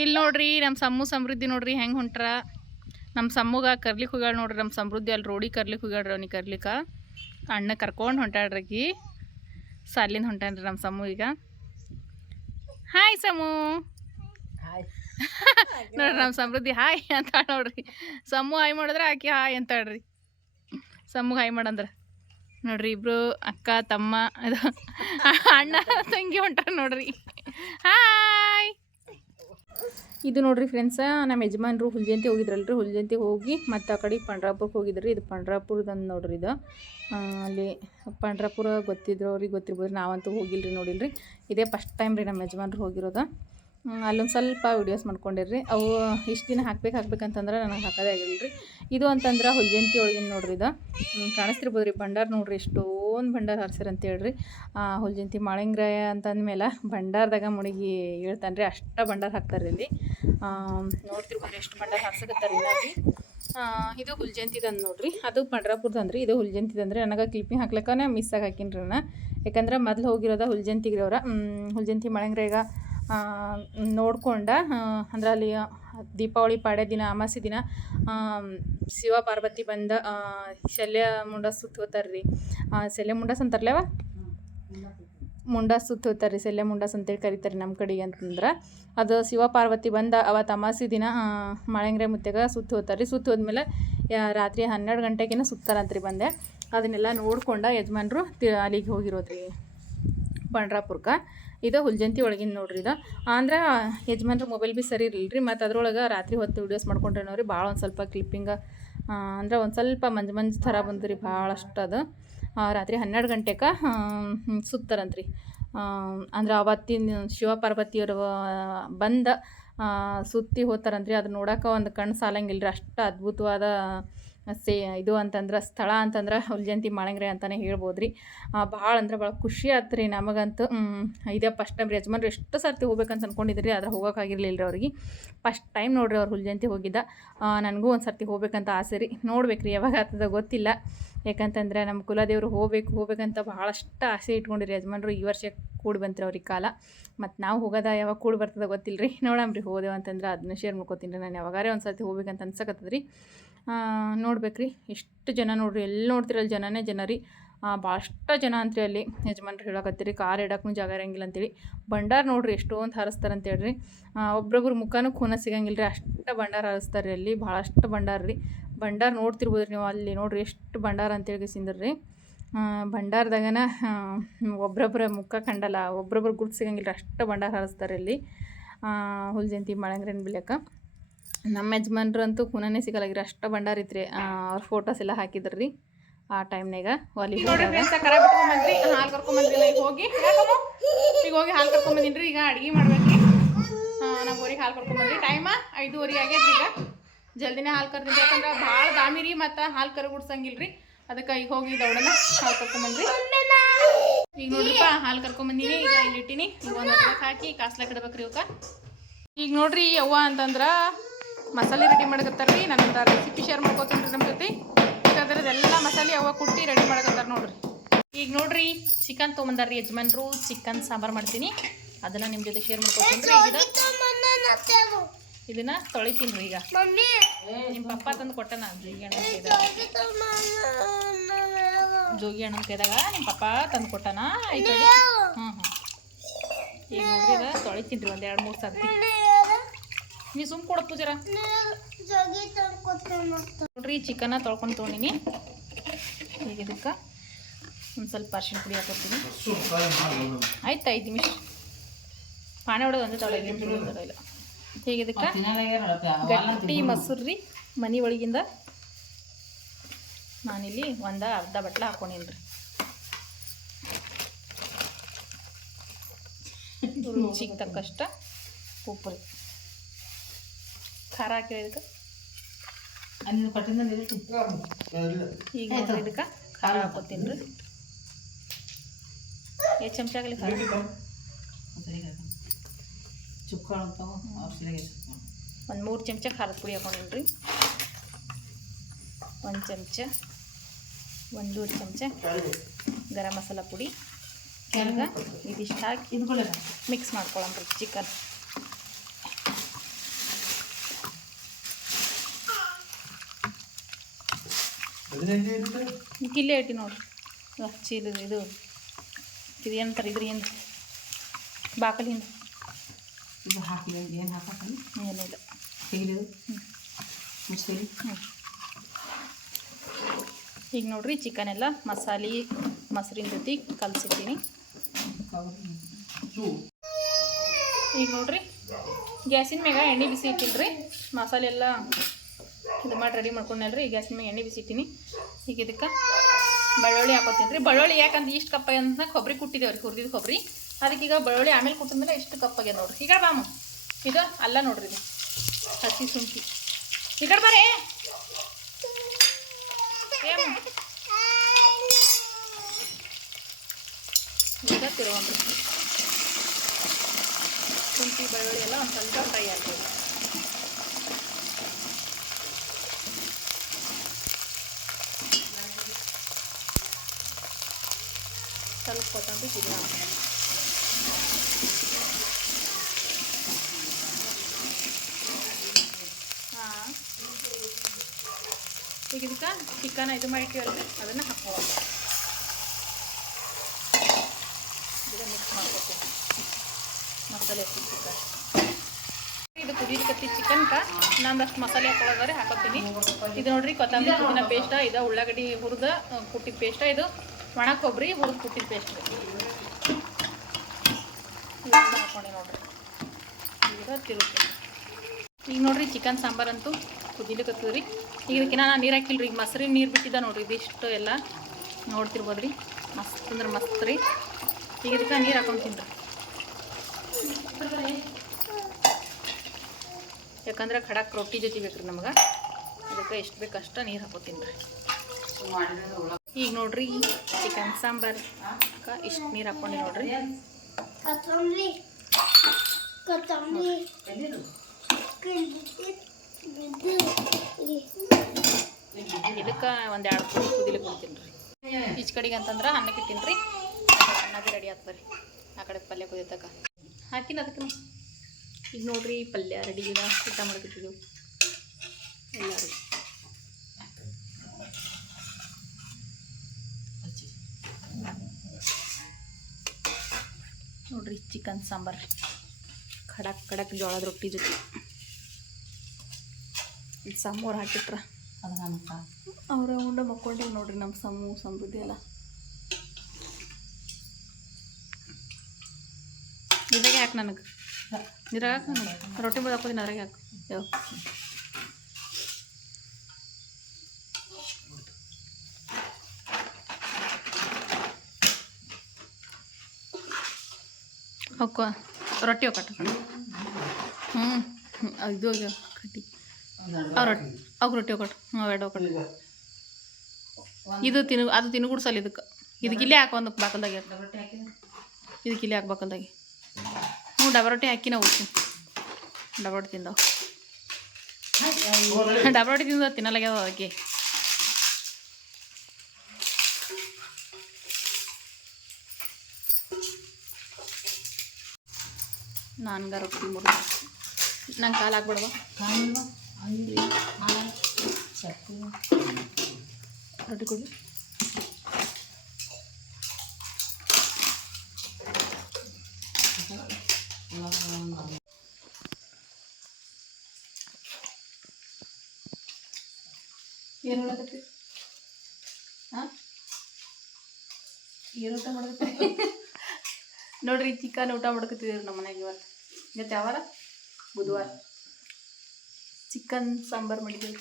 ಇಲ್ಲಿ ನೋಡ್ರಿ ನಮ್ಮ ಸಮ್ಮು ಸಮೃದ್ಧಿ ನೋಡ್ರಿ ಹೆಂಗೆ ಹೊಂಟ್ರ. ನಮ್ಮ ಸಮ್ಮುಗ ಕರ್ಲಿಕ್ಕೆ ಹೋಗ್ಯಾಳ ನೋಡ್ರಿ ನಮ್ಮ ಸಮೃದ್ಧಿ ಅಲ್ಲಿ ರೋಡಿ ಕರ್ಲಿಕ್ಕೆ ಹೋಗ್ಯಾಳ್ರಿ ಅವ್ನಿಗೆ ಕರ್ಲಿಕ್ಕೆ ಅಣ್ಣ ಕರ್ಕೊಂಡು ಹೊಂಟಾಡ್ರಿ ಸಾಲಿಂದ ಹೊಂಟಾನ್ರಿ ನಮ್ಮ ಸಮ್ಮು ಈಗ. ಹಾಯ್ ಸಮು ನೋಡ್ರಿ ನಮ್ಮ ಸಮೃದ್ಧಿ ಹಾಯ್ ಅಂತ ನೋಡ್ರಿ. ಸಮ್ಮು ಹಾಯ್ ಮಾಡಿದ್ರೆ ಆಕಿ ಹಾಯ್ ಅಂತಾಳ್ರಿ ಸಮ್ಮು ಹಾಯ್ ಮಾಡಂದ್ರ. ನೋಡ್ರಿ ಇಬ್ರು ಅಕ್ಕ ತಮ್ಮ ಅದು ಅಣ್ಣ ತಂಗಿ ಹೊಂಟಾರ ನೋಡ್ರಿ. ಹಾಯ್. ಇದು ನೋಡ್ರಿ ಫ್ರೆಂಡ್ಸ ನಮ್ಮ ಯಜಮಾನ್ರು ಹುಲ್ಜಂತಿ ಹೋಗಿದ್ರಲ್ರಿ ಹುಲ್ಜಂತಿ ಹೋಗಿ ಮತ್ತು ಆ ಕಡೆ ಪಂಡ್ರಾಪುರಕ್ಕೆ ಹೋಗಿದ್ರಿ. ಇದು ಪಂಡ್ರಾಪುರದಂದು ನೋಡ್ರಿ ಇದು. ಅಲ್ಲಿ ಪಂಡ್ರಾಪುರ ಗೊತ್ತಿದ್ರು ಅವ್ರಿಗೆ ಗೊತ್ತಿರ್ಬೋದು, ನಾವಂತೂ ಹೋಗಿಲ್ರಿ ನೋಡಿಲ್ರಿ. ಇದೇ ಫಸ್ಟ್ ಟೈಮ್ ರೀ ನಮ್ಮ ಯಜಮಾನ್ರು ಹೋಗಿರೋದು. ಅಲ್ಲೊಂದು ಸ್ವಲ್ಪ ವಿಡಿಯೋಸ್ ಮಾಡ್ಕೊಂಡಿರ್ರಿ. ಅವು ಇಷ್ಟು ದಿನ ಹಾಕ್ಬೇಕು ಹಾಕ್ಬೇಕಂತಂದ್ರೆ ನನಗೆ ಹಾಕೋದೇ ಆಗಿಲ್ಲ ಇದು ಅಂತಂದ್ರೆ ಹುಲ್ಜಂತಿ ಒಳಗಿನ ನೋಡ್ರಿ ಇದು. ಕಾಣಿಸ್ತಿರ್ಬೋದು ರೀ ಭಂಡಾರ ನೋಡ್ರಿ ಎಷ್ಟೊಂದು ಭಂಡಾರ ಹಾರಿಸ್ಯಾರ ಅಂತ ಹೇಳ್ರಿ. ಆ, ಹುಲ್ಜಂತಿ ಮಾಳಿಂಗ್ರಾಯ ಅಂತಂದ್ಮೇಲೆ ಭಂಡಾರದಾಗ ಮುಳುಗಿ ಹೇಳ್ತಾನೆ ರೀ ಅಷ್ಟ ಭಂಡಾರ ಹಾಕ್ತಾರೆ ಇಲ್ಲಿ ನೋಡ್ತಿರ್ಬೋದು ಎಷ್ಟು ಭಂಡಾರ ಹಾಕ್ಸಕತ್ತಾರೆ ಆ, ಇದು ಹುಲ್ಜಂತಿದಂದು ನೋಡ್ರಿ. ಅದು ಪಂಡ್ರಾಪುರದಂದ್ರಿ. ಇದು ಹುಲ್ಜಂತಿದಂದ್ರೆ ನನಗೆ ಕ್ಲಿಪ್ಪಿಂಗ್ ಹಾಕ್ಲಕ್ಕನೇ ಮಿಸ್ ಆಗಿ ಹಾಕಿನ್ರಿ ನಾನು ಯಾಕಂದ್ರೆ ಮೊದ್ಲು ಹೋಗಿರೋದ ಹುಲ್ಜಂತಿಗ್ರಿ ಅವ್ರ. ಹುಲ್ಜಂತಿ ಮಳಂಗ್ರೆಗ ನೋಡ್ಕೊಂಡ ಅಂದ್ರೆ ಅಲ್ಲಿ ದೀಪಾವಳಿ ಪಾಡ್ಯ ದಿನ ಅಮಾಸೆ ದಿನ ಶಿವ ಪಾರ್ವತಿ ಬಂದ ಶಲ್ಯ ಮುಂಡ ಸುತ್ತೋತಾರ್ರಿ. ಶಲ್ಯ ಮುಂಡಾಸ್ ಅಂತಾರಲ್ಲವ ಮುಂಡಾಸ್ ಸುತ್ತೋತಾರ್ರಿ, ಶಲ್ಯ ಮುಂಡಾಸ್ ಅಂತೇಳಿ ಕರೀತಾರೆ ನಮ್ಮ ಕಡೆಗೆ ಅಂತಂದ್ರೆ. ಅದು ಶಿವ ಪಾರ್ವತಿ ಬಂದ ಅವತ್ತು ಅಮಾಸೆ ದಿನ ಮಳೆಂಗ್ರೆ ಮುತ್ತೆಗ ಸುತ್ತ ಹೋಗ್ತಾರೆ ಸುತ್ತ ಹೋದ್ಮೇಲೆ ರಾತ್ರಿ ಹನ್ನೆರಡು ಗಂಟೆಗಿನ ಸುತ್ತಾರಂತ್ರಿ ಬಂದೆ. ಅದನ್ನೆಲ್ಲ ನೋಡ್ಕೊಂಡ ಯಜಮಾನ್ರು ತಿ, ಅಲ್ಲಿಗೆ ಹೋಗಿರೋದ್ರಿ, ಪಂಡ್ರಾಪುರ್ಕ. ಇದು ಹುಲ್ಜಂತಿ ಒಳಗಿನ ನೋಡ್ರಿ ಇದು. ಅಂದ್ರೆ ಯಜಮಾನ್ರ ಮೊಬೈಲ್ ಭೀ ಸರಿ ಇರಲಿಲ್ಲ ರೀ ಮತ್ತು ಅದ್ರೊಳಗೆ ರಾತ್ರಿ ಹೊತ್ತು ವೀಡಿಯೋಸ್ ಮಾಡ್ಕೊಂಡ್ರೆ ನೋಡ್ರಿ, ಭಾಳ ಒಂದು ಸ್ವಲ್ಪ ಕ್ಲಿಪ್ಪಿಂಗ ಅಂದ್ರೆ ಒಂದು ಸ್ವಲ್ಪ ಮಂಜು ಮಂಜು ಥರ ಬಂದ್ರಿ ಭಾಳಷ್ಟು ಅದು. ರಾತ್ರಿ ಹನ್ನೆರಡು ಗಂಟೆಗೆ ಸುತ್ತಾರಂತ್ರಿ. ಅಂದ್ರೆ ಅವತ್ತಿನ ಶಿವ ಪಾರ್ವತಿಯವರು ಬಂದ ಸುತ್ತಿ ಹೋತಾರಂತ್ರಿ. ಅದು ನೋಡೋಕೆ ಒಂದು ಕಣ್ಣು ಸಾಲಂಗಿಲ್ಲ ರೀ ಅಷ್ಟು ಅದ್ಭುತವಾದ ಸೇ ಇದು ಅಂತಂದ್ರೆ ಸ್ಥಳ ಅಂತಂದ್ರೆ ಹುಲ್ಜಂತಿ ಮಾಳಂಗ್ರೆ ಅಂತಲೇ ಹೇಳ್ಬೋದು ರೀ ಭಾಳ ಅಂದ್ರೆ ಭಾಳ ಖುಷಿ ಆಯ್ತು ರೀ ನಮಗಂತೂ ಇದೇ ಫಸ್ಟ್ ಟೈಮ್ ರೀ ಯಜಮಾನ್ರು ಎಷ್ಟು ಸರ್ತಿ ಹೋಗ್ಬೇಕಂತ ಅನ್ಕೊಂಡಿದ್ರಿ, ಆದ್ರೆ ಹೋಗೋಕ್ಕಾಗಿರ್ಲಿಲ್ಲ ರೀ ಅವ್ರಿಗೆ. ಫಸ್ಟ್ ಟೈಮ್ ನೋಡ್ರಿ ಅವ್ರು ಹುಲ್ಜಂತಿ ಹೋಗಿದ್ದ. ನನಗೂ ಒಂದು ಸರ್ತಿ ಹೋಗ್ಬೇಕಂತ ಆಸೆ ರೀ. ನೋಡ್ಬೇಕು ರೀ ಯಾವಾಗ ಆಗ್ತದ ಗೊತ್ತಿಲ್ಲ. ಯಾಕಂತಂದ್ರೆ ನಮ್ಮ ಕುಲದೇವರು ಹೋಗ್ಬೇಕು, ಹೋಗ್ಬೇಕಂತ ಭಾಳಷ್ಟು ಆಸೆ ಇಟ್ಕೊಂಡಿರಿ ಯಜಮಾನ್ರು. ಈ ವರ್ಷ ಕೂಡಿ ಬಂತ್ರಿ ಅವ್ರಿಗೆ ಕಾಲ. ಮತ್ತು ನಾವು ಹೋಗೋದ ಯಾವಾಗ ಕೂಡಿ ಬರ್ತದ ಗೊತ್ತಿಲ್ಲ ರೀ ನೋಡಮ್ರಿ ಹೋದೆವು ಅಂತಂದ್ರೆ ಅದನ್ನ ಶೇರ್ ಮಾಡ್ಕೋತೀನಿ ರೀ ನಾನು. ಯಾವಾಗಾರೇ ಒಂದು ಸರ್ತಿ ಹೋಗ್ಬೇಕಂತ ಅನ್ಸಕತ್ತದ ರೀ ನೋಡ್ಬೇಕು ರೀ ಎಷ್ಟು ಜನ ನೋಡ್ರಿ? ಎಲ್ಲಿ ನೋಡ್ತೀರಿ? ಅಲ್ಲಿ ಜನನೇ ಜನ ರೀ. ಭಾಳಷ್ಟು ಜನ ಅಂತ್ರಿ ಅಲ್ಲಿ ಯಜಮಾನ್ರು ಹೇಳಕತ್ತೀರಿ. ಕಾರ್ ಇಡಕ್ಕೂ ಜಾಗ ಇರಂಗಿಲ್ಲ ಅಂತೇಳಿ ಭಂಡಾರ ನೋಡ್ರಿ ಎಷ್ಟೊಂದು ಹಾರಿಸ್ತಾರೆ ಅಂತೇಳ್ರಿ ಒಬ್ರೊಬ್ರ ಮುಖನೂ ಖೂನ ಸಿಗಂಗಿಲ್ಲ ರೀ ಅಷ್ಟು ಭಂಡಾರ ಹಾರಿಸ್ತಾರೆ ಅಲ್ಲಿ. ಭಾಳಷ್ಟು ಭಂಡಾರ ರೀ. ಭಂಡಾರ ನೋಡ್ತಿರ್ಬೋದು ರೀ ನೀವು ಅಲ್ಲಿ ನೋಡ್ರಿ ಎಷ್ಟು ಭಂಡಾರ ಅಂತೇಳಿ ಸಿಂದ್ರಿ ಭಂಡಾರದಾಗನ ಒಬ್ರೊಬ್ಬರ ಮುಖ ಕಂಡಲ್ಲ ಒಬ್ರೊಬ್ರು ಗುರ್ತು ಸಿಗಂಗಿಲ್ಲ ಅಷ್ಟು ಭಂಡಾರ ಹಾರಿಸ್ತಾರೆ ಅಲ್ಲಿ. ಹುಲ್ಜಂತಿ ಮಳಂಗ್ರನ್ ಬಿಲಕ್ಕ ನಮ್ಮ ಯಜಮಾನ್ರು ಅಂತೂ ಖೂನನೇ ಸಿಗಲಾಗಿರಿ ಅಷ್ಟು ಭಂಡಾರ ಇತ್ರಿ. ಅವ್ರ ಫೋಟೋಸ್ ಎಲ್ಲ ಹಾಕಿದ್ರು ರೀ ಆ ಟೈಮ್ನಾಗ ಒಲಿ ನೋಡಿ ಫ್ರೆಂಡ್ಸ್ ಕರ ಬಿಟ್ಕೊಂಬಂದ್ರಿ. ಹಾಲು ಕರ್ಕೊಂಬಂದ್ರಿ ಈಗ ಹೋಗಿ? ಈಗ ಹೋಗಿ ಹಾಲು ಕರ್ಕೊಂಬಂದಿನ್ರಿ. ಈಗ ಅಡುಗೆ ಮಾಡ್ಬೇಕ್ರಿ. ನಮ್ಮ ಊರಿಗೆ ಹಾಲು ಕರ್ಕೊಂಬಂದ್ರಿ ಟೈಮ ಐದೂವರೆ ಆಗೈತಿ ಈಗ. ಜಲ್ದಿನೇ ಹಾಲು ಕರ್ದಿದ್ರಿ ಯಾಕಂದ್ರೆ ಭಾಳ ದಾಮಿ ರೀ ಮತ್ತು ಹಾಲು ಕರ ರೀ ಅದಕ್ಕೆ ಈಗ ಹೋಗಿ ದೌಡನ ಹಾಲು ಕರ್ಕೊಂಬಂದ್ರಿ ಈಗ ನೋಡ್ರಿಪ್ಪ ಹಾಲು ಕರ್ಕೊಂಬಂದಿನಿ. ಈಗ ಇಲ್ಲಿ ಇಟ್ಟಿನಿ. ಈಗ ಒಂದು ಹಾಕಿ ಕಾಸ್ಲಾಕ್ ಇಡ್ಬೇಕ್ರಿ ಅವಕ್ಕ ಈಗ ನೋಡ್ರಿ ಯವ್ವ ಅಂತಂದ್ರೆ ಮಸಾಲೆ ರೆಡಿ ಮಾಡಕತ್ತಾರ ರೀ. ನನ್ನ ರೆಸಿಪಿ ಶೇರ್ ಮಾಡ್ಕೋತೀನಿ ರೀ ನಮ್ಮ ಜೊತೆ. ಅದರದೆಲ್ಲ ಮಸಾಲೆ ಅವಾಗ ಕುಟ್ಟಿ ರೆಡಿ ಮಾಡಕತ್ತಾರ ನೋಡ್ರಿ. ಈಗ ನೋಡ್ರಿ ಚಿಕನ್ ತೊಗೊಂಬಂದಾರ ರೀ ಯಜಮಾನ್ರು. ಚಿಕನ್ ಸಾಂಬಾರು ಮಾಡ್ತೀನಿ. ಅದನ್ನ ನಿಮ್ಮ ಜೊತೆ ಶೇರ್ ಮಾಡ್ಕೊತೀನಿ ಇದನ್ನ ತೊಳಿತೀನಿ ರೀ ಈಗ. ನಿಮ್ಮ ಪಪ್ಪ ತಂದು ಕೊಟ್ಟನ. ಜೋಗಿ ಅಣ್ಣ ಜೋಗಿ ಅಣ್ಣ ಕೈದಾಗ ನಿಮ್ಮ ಪಪ್ಪ ತಂದು ಕೊಟ್ಟನ. ಹ್ಞೂ ಹ್ಞೂ ಈಗ ನೋಡ್ರಿ ಈಗ ತೊಳಿತೀನಿ ರೀ ಒಂದು ಎರಡು ಮೂರು ಸರ್ತಿ. ನೀ ಸುಮ್ ಕೊಡಪ್ಪು ಜರ ನೋಡ್ರಿ ಚಿಕನ್ನ ತೊಳ್ಕೊಂಡು ತೊಗೊಂಡಿನಿ. ಈಗ ಇದಕ್ಕೆ ಒಂದು ಸ್ವಲ್ಪ ಅರ್ಶಿನ ಪುಡಿ ಹಾಕೋತೀನಿ ಆಯ್ತು, ಐದು ನಿಮಿಷ? ಪಾಣೆ ಹೊಡೆದು ತೊಳೆಗಿಲ್ಲ ಇಲ್ಲ ಈಗ ಇದಕ್ಕೆ ಗಟ್ಟಿ ಮೊಸರು ರೀ ಮನೆ ಒಳಗಿಂದ ನಾನಿಲ್ಲಿ ಒಂದು ಅರ್ಧ ಬಟ್ಲ ಹಾಕೊಂಡಿನಿ ರೀ ರುಚಿಗೆ ತಕ್ಕಷ್ಟ ಉಪ್ಪು ರೀ. ಖಾರ ಇದಕ್ಕೆ? ಈಗ ಇದಕ್ಕೆ ಖಾರ ಹಾಕೋತೀನಿ ರೀ ಎಷ್ಟು ಚಮಚ ಆಗಲಿ ಖಾರ. ಒಂದು ಮೂರು ಚಮಚ ಖಾರದ ಪುಡಿ ಹಾಕೊಂಡಿನಿ ರೀ ಒಂದು ಚಮಚ ಒಂದೂವರೆ ಚಮಚ ಗರಂ ಮಸಾಲ ಪುಡಿ. ಇದಿಷ್ಟು ಹಾಕಿ ಮಿಕ್ಸ್ ಮಾಡ್ಕೊಳ್ಳೋಣ ಚಿಕನ್ ಇಲ್ಲೇ ಇಟ್ಟಿ ನೋಡ್ರಿ. ಚೀಲದ ಚೀಲ ಇದು ಇದು. ಏನಂತಾರೆ ಇದ್ರ ಏನು ಬಾಕಲಿಂದ. ಇದು ಹಾಕಿ ಏನು ಹಾಕಿ ಏನಿಲ್ಲ. ಚೀಲ ಮುಚ್ಚಲಿ ಹ್ಞೂ ಈಗ ನೋಡ್ರಿ ಚಿಕನ್ ಎಲ್ಲ ಮಸಾಲೆ ಮೊಸರಿನ ಜೊತೆ ಕಲಸಿಟ್ಟಿನಿ. ಈಗ ನೋಡ್ರಿ ಗ್ಯಾಸಿನ ಮ್ಯಾಗ ಎಣ್ಣೆ ಬಿಸಿ ಇಟ್ಟಿಲ್ರಿ. ಮಸಾಲೆ ಎಲ್ಲ ಇದು ಮಾಡಿ ರೆಡಿ ಮಾಡ್ಕೊಂಡಲ್ರಿ ಗ್ಯಾಸ್ ಮೇಲೆ ಎಣ್ಣೆ ಬಿಸಿತೀನಿ ಈಗ ಇದಕ್ಕೆ ಬೆಳ್ಳುಳ್ಳಿ ಹಾಕೋತೀನಿ ರೀ. ಬೆಳ್ಳುಳ್ಳಿ ಯಾಕಂದ್ರೆ ಇಷ್ಟು ಕಪ್ಪ ಅಂತ ಕೊಬ್ಬರಿ ಕುಟ್ಟಿದೇವ್ರಿ ಹುರಿದಿದ್ದು ಕೊಬ್ಬರಿ. ಅದಕ್ಕೆ ಈಗ ಬೆಳ್ಳುಳ್ಳಿ ಆಮೇಲೆ ಕುಟ್ಟಿದ್ಮೇಲೆ ಇಷ್ಟು ಕಪ್ಪಾಗ್ಯದ ನೋಡ್ರಿ. ಈಗ ಬಾಮು. ಇದು ಅಲ್ಲ ನೋಡ್ರಿ ಇದು. ಹಸಿ ಸುಂಕಿ ಈಗ ಕಡೆ? ಈಗ ತಿರುವಂಬ್ರಿ. ಶುಂಠಿ, ಬೆಳ್ಳುಳ್ಳಿ ಎಲ್ಲ ಒಂದು ಸ್ವಲ್ಪ ಫ್ರೈ ಆಗ್ತದೆ ಸ್ವಲ್ಪ ಕೊತ್ತಂಬರಿ ಹಾಕ್ತೀನಿ. ಹಾಂ. ಈಗ ಇದಕ್ಕೆ ಚಿಕನ್ ಇದು ಮಾಡಿಟ್ಟಿವಲ್ರಿ ಅದನ್ನು ಹಾಕ್ಕೊಳ್ಳೋಣ ಇದನ್ನ ಮಿಕ್ಸ್ ಮಾಡ್ಕೊತೀನಿ. ಮಸಾಲೆ ಹಾಕಿ ಇದು ಕುದಿಲಿಕತ್ತಿ ಚಿಕನ್ಕ ನಂದಷ್ಟು ಮಸಾಲೆ ಹಾಕೊಳ್ಳೋದ್ರೆ ಹಾಕೋತೀನಿ. ಇದು ನೋಡ್ರಿ ಕೊತ್ತಂಬರಿ ಪುದಿನ ಪೇಸ್ಟ, ಇದು ಉಳ್ಳಾಗಡ್ಡಿ ಹುರಿದ ಕುಟ್ಟಿದ ಪೇಸ್ಟ, ಇದು ಒಣ ಕೊಬ್ಬರಿ ಹುರಿದು ಕುಟ್ಟಿದ ಪೇಸ್ಟ್ ಹಾಕೊಂಡೆ ನೋಡ್ರಿ. ಈಗ ತಿರುಗಿ ಈಗ ನೋಡ್ರಿ ಚಿಕನ್ ಸಾಂಬಾರಂತೂ ಕುದಿಲಿಕತ್ತದ ರೀ ಈಗ ಇದಕ್ಕಿನ್ನ ನಾನು ನೀರು ಹಾಕಿಲ್ರಿ. ಈಗ ಮೊಸರಿ ನೀರು ಬಿಟ್ಟಿದ್ದ ನೋಡ್ರಿ ಇದಿಷ್ಟು ಎಲ್ಲ ನೋಡ್ತಿರ್ಬೋದು ರೀ ಮಸ್ತ್ ಅಂದ್ರೆ ಮಸ್ತ್ ರೀ. ಈಗ ಇದಕ್ಕೆ ನೀರು ಹಾಕೊಂಡು ತಿನ್ರಿ. ಯಾಕಂದ್ರೆ ಖಡಕ್ ರೊಟ್ಟಿ ಜೊತೆ ಬೇಕ್ರಿ ನಮ್ಗೆ. ಅದಕ್ಕೆ ಎಷ್ಟು ಬೇಕು ಅಷ್ಟು ನೀರು ಹಾಕೋತೀನಿ ರೀ ಈಗ ನೋಡ್ರಿ ಚಿಕನ್ ಸಾಂಬಾರ್ ಇಷ್ಟು ನೀರು ಹಾಕೊಂಡಿ ನೋಡ್ರಿ. ಇದಕ್ಕೆ ಒಂದು ಎರಡು ಕುದಿ ಕುದಿಲಿ ಕುಡ್ತೀನಿ ರೀ. ಈಚ್ ಕಡೆಗೆ ಅಂತಂದ್ರೆ ಅನ್ನಕ್ಕೆ ಇಟ್ಟಿನಿ ರೀ. ಅನ್ನ ಭೀ ರೆಡಿ ಆಯ್ತು ಬರ್ರಿ. ಆ ಕಡೆ ಪಲ್ಯ ಕುದಿತಕ್ಕ. ಹಾಕಿನ ಅದಕ್ಕೆ ಈಗ ನೋಡ್ರಿ ಪಲ್ಯ ರೆಡಿ ಊಟ ಮಾಡ್ಕೊತಿದ್ದೆವು ಎಲ್ಲರೂ. ನೋಡ್ರಿ ಚಿಕನ್ ಸಾಂಬಾರು. ಖಡಕ್ ಖಡಕ್ ಜೋಳದ ರೊಟ್ಟಿ ಜೊತೆ. ಸಾಂಬಾರು ಹಾಕಿಟ್ರ. ಅವ್ರ ಉಂಡ ಮಕ್ಕೊಂಡ್ರಿ ನೋಡ್ರಿ ನಮ್ಮ ಸಮೂ ಸಮೃದ್ಧಿ ಎಲ್ಲ. ಇದಾಗೆ ಹಾಕಿ ನನಗೆ? ನೀರಾಗ ಹಾಕಿ ನನಗೆ? ರೊಟ್ಟಿ ಬದ ಹಾಕೋದಿನ ಅದ್ರಾಗೆ ಹಾಕು ಯಾವ ಹಾಕೋ ರೊಟ್ಟಿ ಹೋಗಟ ಹ್ಞೂ ಇದು ಕಟ್ಟಿ. ರೊಟ್ಟಿ ಅವ್ಕೆ ರೊಟ್ಟಿ ಹೋಗಟ ಹ್ಞೂ ಎರಡು ಹೋಗಟ ಇದು ತಿನ್ನು, ಅದು ತಿನ್ಗುಡ್ಸಲ್ಲ ಇದಕ್ಕೆ. ಇದಕ್ಕೆ ಇಲ್ಲೇ ಹಾಕೋ ಒಂದು ಬಾಕಲ್ದಾಗ ಇದಕ್ಕೆ ಇಲ್ಲೇ ಹಾಕಿ ಬಾಕಲ್ದಾಗೆ. ಹ್ಞೂ ಡಬ ರೊಟ್ಟಿ ಹಾಕಿ ನಾವು ಹೋಗ್ತೀನಿ ಡಬ ರೊಟ್ಟಿ ತಿಂದವು. ಡಬ ರೊಟ್ಟಿ ತಿಂದ ತಿನ್ನಲಾಗ್ಯದ ಅದಕ್ಕೆ. ನಾನ್ಗ ರೊಟ್ಟಿ ಮುರಿದು ನಂಗೆ ಕಾಲು ಹಾಕ್ಬಿಡ್ವಾ ಕಾಣಿಲ್ವಾ ಅಲ್ಲಿ ಹಾಳ ಚಕ್ಕು ರೊಟ್ಟಿ ಕೊಡಿ ಏನು ಮಾಡಕತ್ತಿ ಹಾಂ ಏನು ಊಟ ಮಾಡಕತ್ತಿ ನೋಡ್ರಿ ಚಿಕನ್ ಊಟ ಮಾಡ್ಕತ್ತಿದ್ದೀರಿ ನಮ್ಮ ಮನೆಗೆ ಇವತ್ತು ಇವತ್ತು ಯಾವಾರ? ಬುಧವಾರ. ಚಿಕನ್ ಸಾಂಬಾರು ಮಾಡಿದ್ದೀವಿ